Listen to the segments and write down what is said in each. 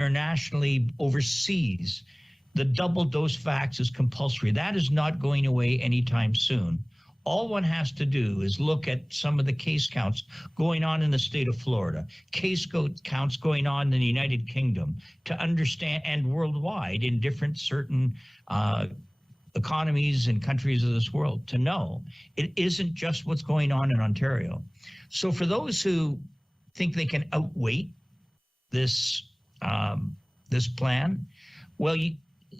internationally overseas, the double dose vax is compulsory. That is not going away anytime soon. All one has to do is look at some of the case counts going on in the state of Florida, case counts going on in the United Kingdom to understand, and worldwide in different certain economies and countries of this world, to know it isn't just what's going on in Ontario. So for those who think they can outweight this this plan, well,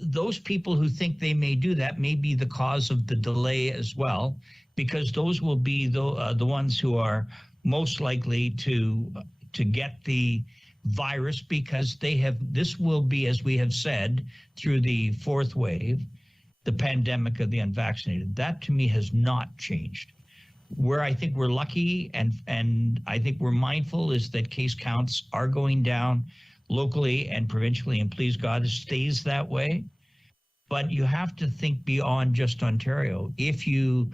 those people who think they may do that may be the cause of the delay as well, because those will be the ones who are most likely to get the virus, because this will be, as we have said, through the fourth wave, the pandemic of the unvaccinated. That to me has not changed. Where I think we're lucky and I think we're mindful is that case counts are going down locally and provincially, and please God, it stays that way. But you have to think beyond just Ontario. If you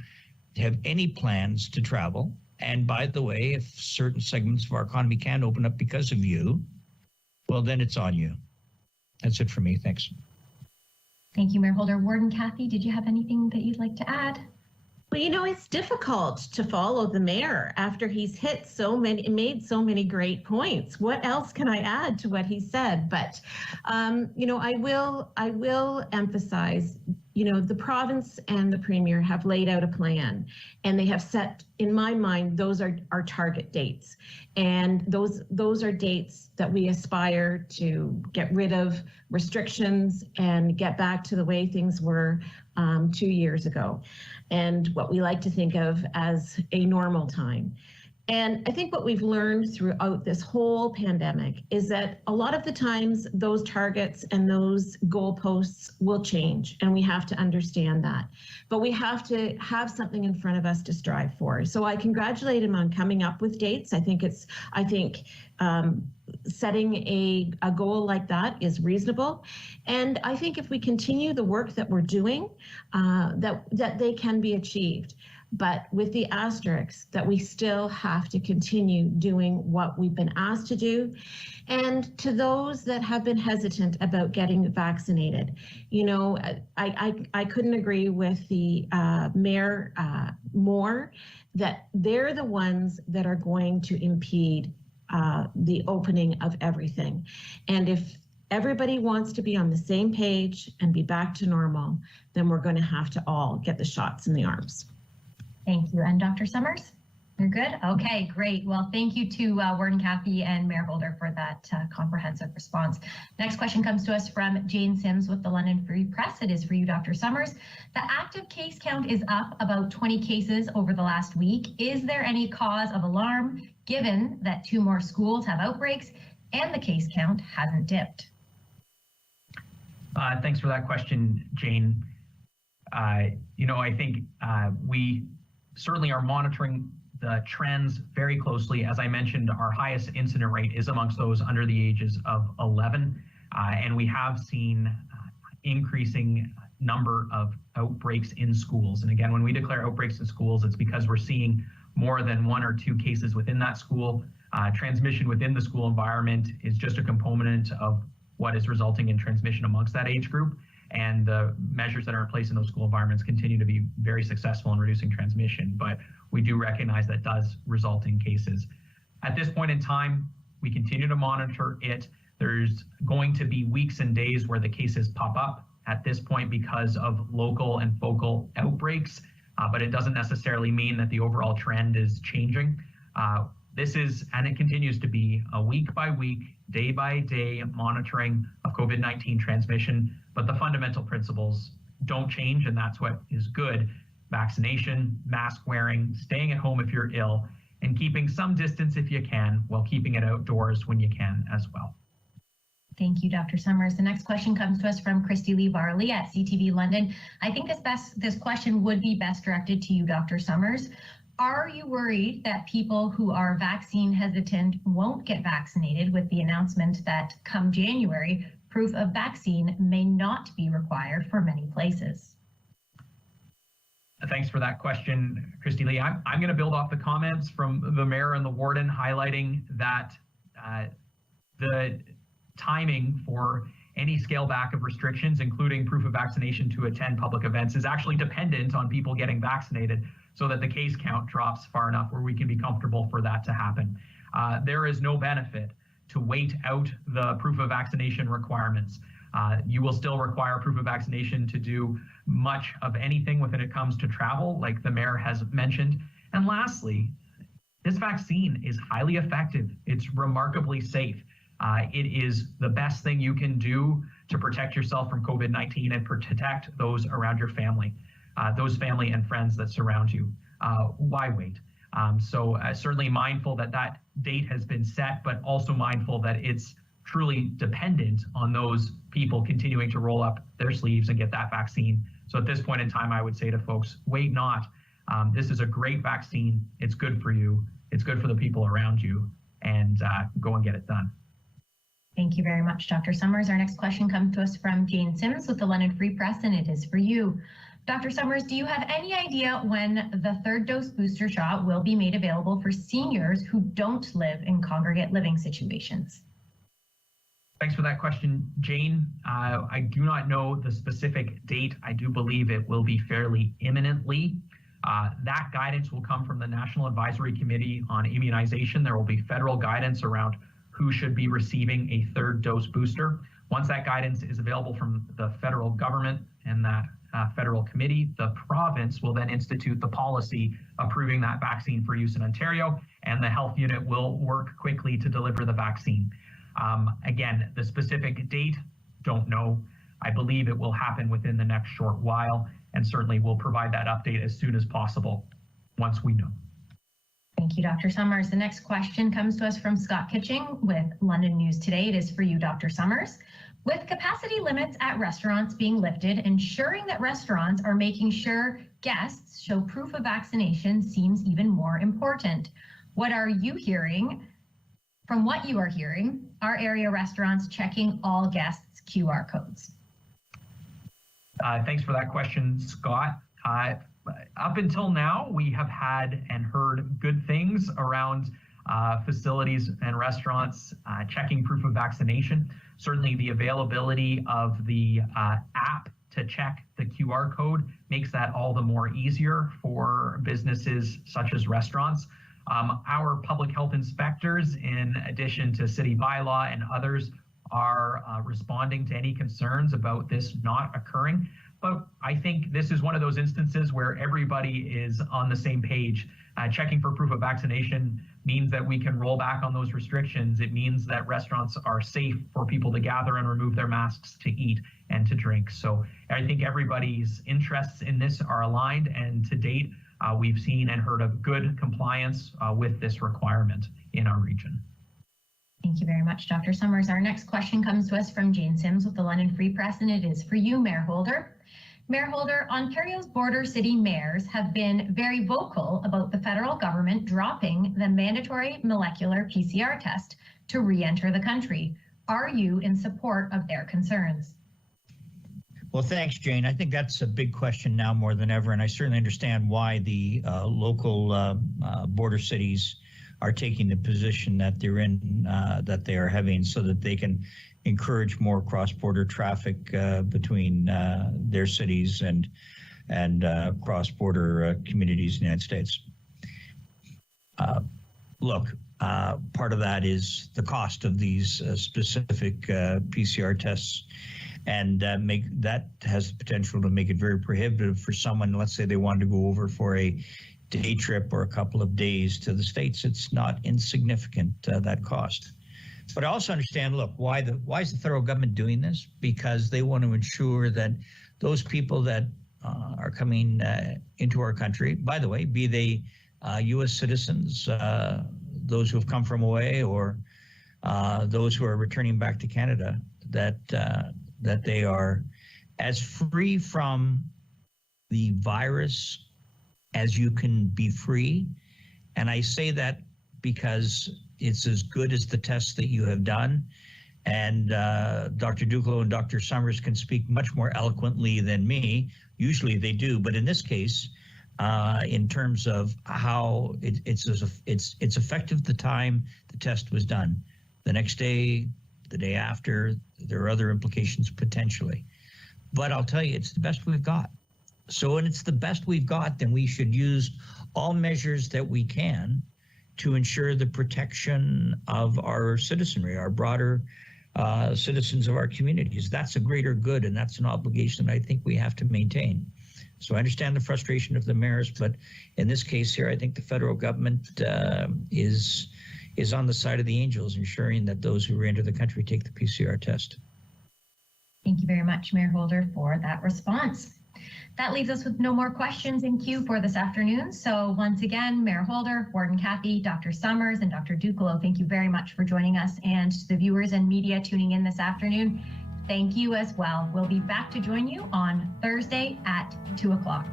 have any plans to travel, and by the way, if certain segments of our economy can open up because of you, well, then it's on you. That's it for me. Thanks. Thank you, Mayor Holder. Warden Cathy, did you have anything that you'd like to add? Well, you know, it's difficult to follow the mayor after he's made so many great points. What else can I add to what he said? But, you know, I will emphasize, you know, the province and the premier have laid out a plan, and they have set, in my mind, those are our target dates. And those are dates that we aspire to get rid of restrictions and get back to the way things were 2 years ago, and what we like to think of as a normal time. And I think what we've learned throughout this whole pandemic is that a lot of the times those targets and those goalposts will change, and we have to understand that. But we have to have something in front of us to strive for. So I congratulate him on coming up with dates. I think setting a goal like that is reasonable. And I think if we continue the work that we're doing, that they can be achieved. But with the asterisk that we still have to continue doing what we've been asked to do. And to those that have been hesitant about getting vaccinated, you know, I couldn't agree with the mayor more, that they're the ones that are going to impede the opening of everything. And if everybody wants to be on the same page and be back to normal, then we're going to have to all get the shots in the arms. Thank you. And Dr. Summers, you're good? Okay, great. Well, thank you to Warden Cathy and Mayor Holder for that comprehensive response. Next question comes to us from Jane Sims with the London Free Press. It is for you, Dr. Summers. The active case count is up about 20 cases over the last week. Is there any cause of alarm, given that 2 more schools have outbreaks and the case count hasn't dipped? Thanks for that question, Jane. You know, I think we certainly are monitoring the trends very closely. As I mentioned, our highest incident rate is amongst those under the ages of 11, and we have seen increasing number of outbreaks in schools. And again, when we declare outbreaks in schools, it's because we're seeing more than 1 or 2 cases within that school. Transmission within the school environment is just a component of what is resulting in transmission amongst that age group. And the measures that are in place in those school environments continue to be very successful in reducing transmission, but we do recognize that does result in cases. At this point in time, we continue to monitor it. There's going to be weeks and days where the cases pop up at this point because of local and focal outbreaks, but it doesn't necessarily mean that the overall trend is changing. This is, and it continues to be, a week by week, day by day monitoring of COVID-19 transmission, but the fundamental principles don't change, and that's what is good. Vaccination, mask wearing, staying at home if you're ill, and keeping some distance if you can, while keeping it outdoors when you can as well. Thank you, Dr. Summers. The next question comes to us from Christy Lee Varley at CTV London. I think this question would be best directed to you, Dr. Summers. Are you worried that people who are vaccine hesitant won't get vaccinated with the announcement that come January, proof of vaccine may not be required for many places? Thanks for that question, Christy Lee. I'm going to build off the comments from the mayor and the warden, highlighting that the timing for any scale back of restrictions, including proof of vaccination to attend public events, is actually dependent on people getting vaccinated so that the case count drops far enough where we can be comfortable for that to happen. There is no benefit to wait out the proof of vaccination requirements. You will still require proof of vaccination to do much of anything when it comes to travel, like the mayor has mentioned. And lastly, this vaccine is highly effective. It's remarkably safe. It is the best thing you can do to protect yourself from COVID-19 and protect those around your family, those family and friends that surround you. Why wait? So certainly mindful that that date has been set, but also mindful that it's truly dependent on those people continuing to roll up their sleeves and get that vaccine. So at this point in time, I would say to folks, wait not. This is a great vaccine. It's good for you. It's good for the people around you, and go and get it done. Thank you very much, Dr. Summers. Our next question comes to us from Jane Sims with the London Free Press, and it is for you. Dr. Summers, do you have any idea when the third dose booster shot will be made available for seniors who don't live in congregate living situations? Thanks for that question, Jane. I do not know the specific date. I do believe it will be fairly imminently. That guidance will come from the National Advisory Committee on Immunization. There will be federal guidance around who should be receiving a third dose booster. Once that guidance is available from the federal government and that federal committee, the province will then institute the policy approving that vaccine for use in Ontario, and the health unit will work quickly to deliver the vaccine. Again, the specific date, don't know. I believe it will happen within the next short while, and certainly we'll provide that update as soon as possible once we know. Thank you, Dr. Summers. The next question comes to us from Scott Kitching with London News Today. It is for you, Dr. Summers. With capacity limits at restaurants being lifted, ensuring that restaurants are making sure guests show proof of vaccination seems even more important. What are you hearing? From what you are hearing, are area restaurants checking all guests' QR codes? Thanks for that question, Scott. Up until now, we have had and heard good things around facilities and restaurants checking proof of vaccination. Certainly the availability of the app to check the QR code makes that all the more easier for businesses such as restaurants. Our public health inspectors, in addition to city bylaw and others, are responding to any concerns about this not occurring. But I think this is one of those instances where everybody is on the same page. Checking for proof of vaccination means that we can roll back on those restrictions. It means that restaurants are safe for people to gather and remove their masks to eat and to drink. So I think everybody's interests in this are aligned, and to date, we've seen and heard of good compliance with this requirement in our region. Thank you very much, Dr. Summers. Our next question comes to us from Jane Sims with the London Free Press, and it is for you, Mayor Holder. Mayor Holder, Ontario's border city mayors have been very vocal about the federal government dropping the mandatory molecular PCR test to re-enter the country. Are you in support of their concerns? Well, thanks, Jane. I think that's a big question now more than ever, and I certainly understand why the local border cities are taking the position that they're in, that they are having, so that they can encourage more cross-border traffic between their cities and cross-border communities in the United States. Look, part of that is the cost of these specific PCR tests, and that has the potential to make it very prohibitive for someone. Let's say they wanted to go over for a day trip or a couple of days to the States. It's not insignificant, that cost. But I also understand, look, why is the federal government doing this? Because they want to ensure that those people that are coming into our country, by the way, be they U.S. citizens, those who have come from away, or those who are returning back to Canada, that they are as free from the virus as you can be free. And I say that because it's as good as the tests that you have done. And Dr. Dukelow and Dr. Summers can speak much more eloquently than me. Usually they do, but in this case, in terms of how it's effective the time the test was done. The next day, the day after. There are other implications potentially. But I'll tell you, it's the best we've got. So when it's the best we've got, then we should use all measures that we can to ensure the protection of our citizenry, our broader citizens of our communities. That's a greater good, and that's an obligation that I think we have to maintain. So I understand the frustration of the mayors, but in this case here, I think the federal government is on the side of the angels, ensuring that those who re-enter the country take the PCR test. Thank you very much, Mayor Holder, for that response. That leaves us with no more questions in queue for this afternoon. So once again, Mayor Holder, Warden Cathy, Dr. Summers, and Dr. Dukelow, thank you very much for joining us. And to the viewers and media tuning in this afternoon, thank you as well. We'll be back to join you on Thursday at 2 o'clock.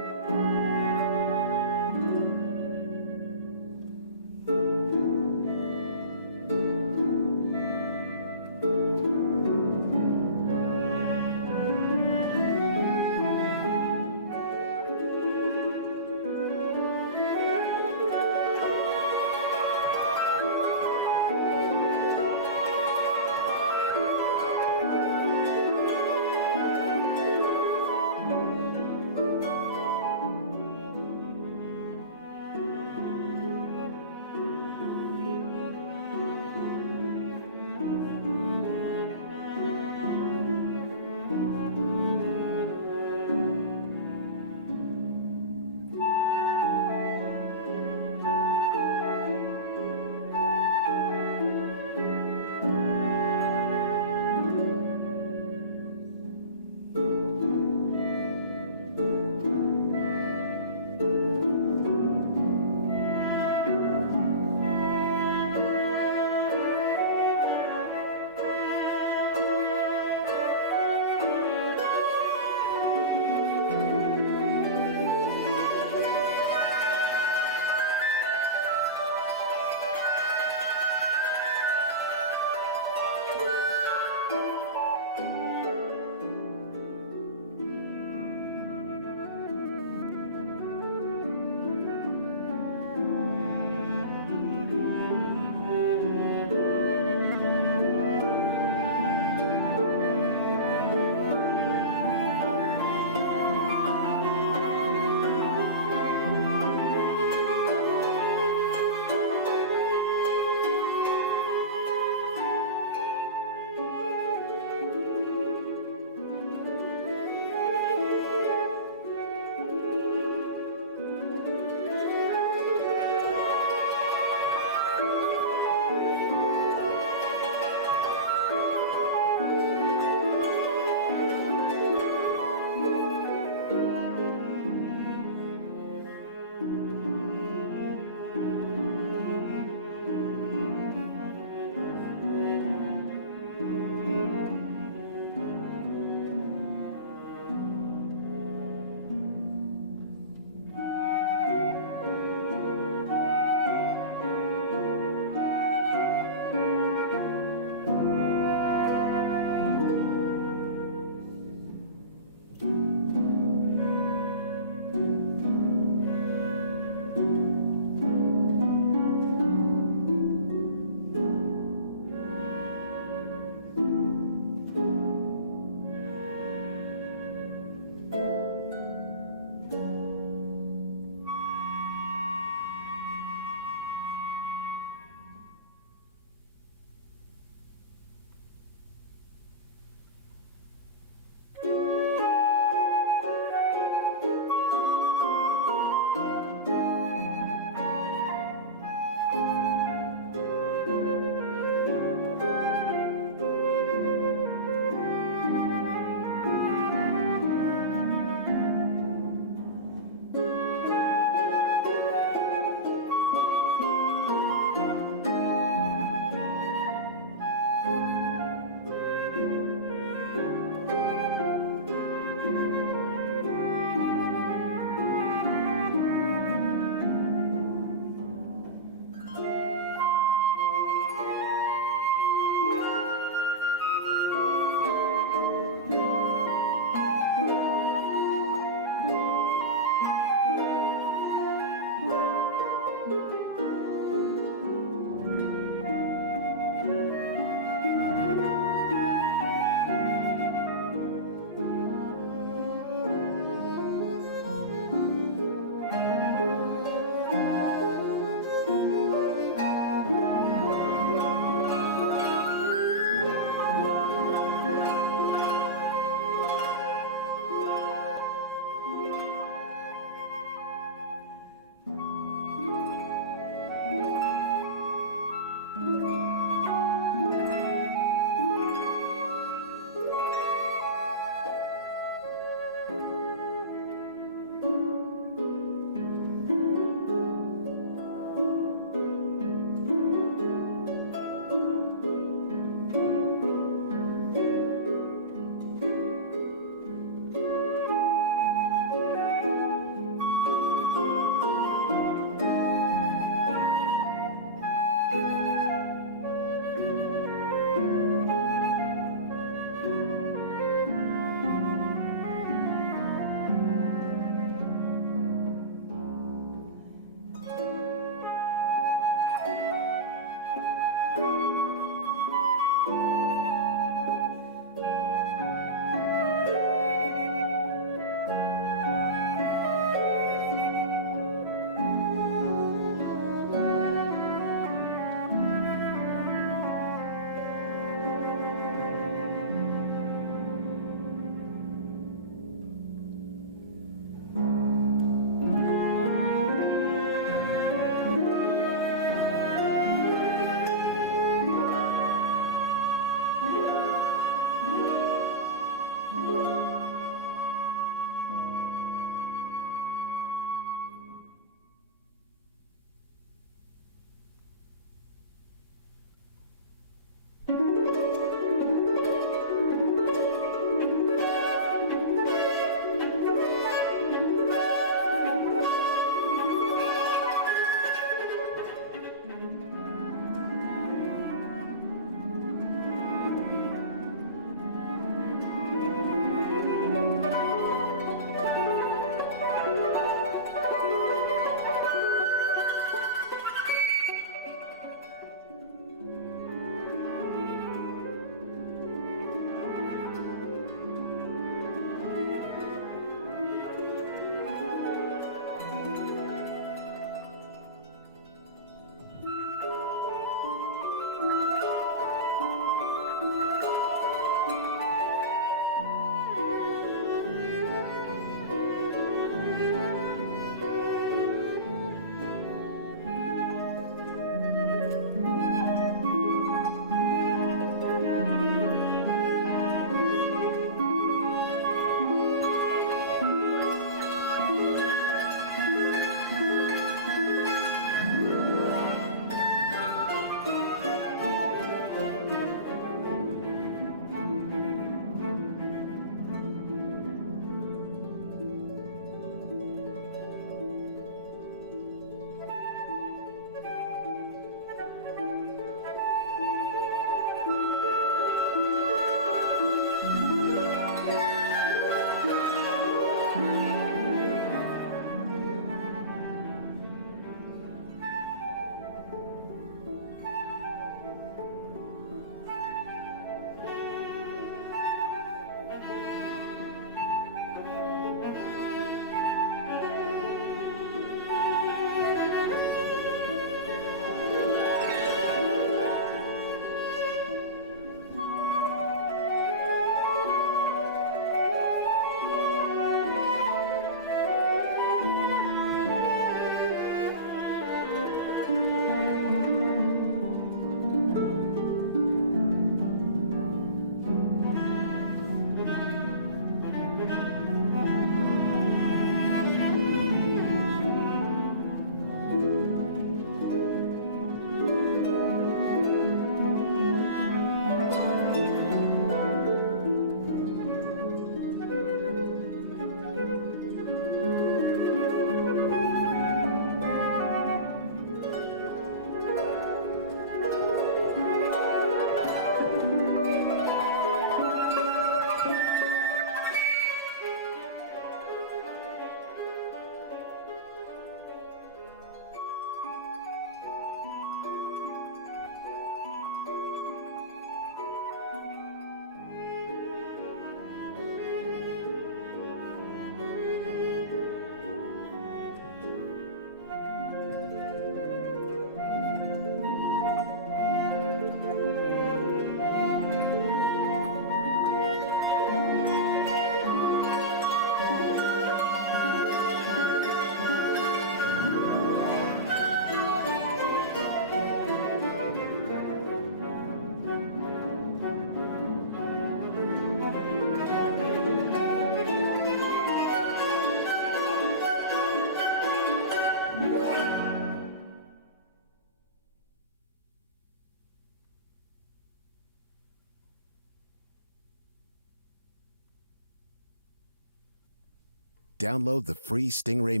Stingray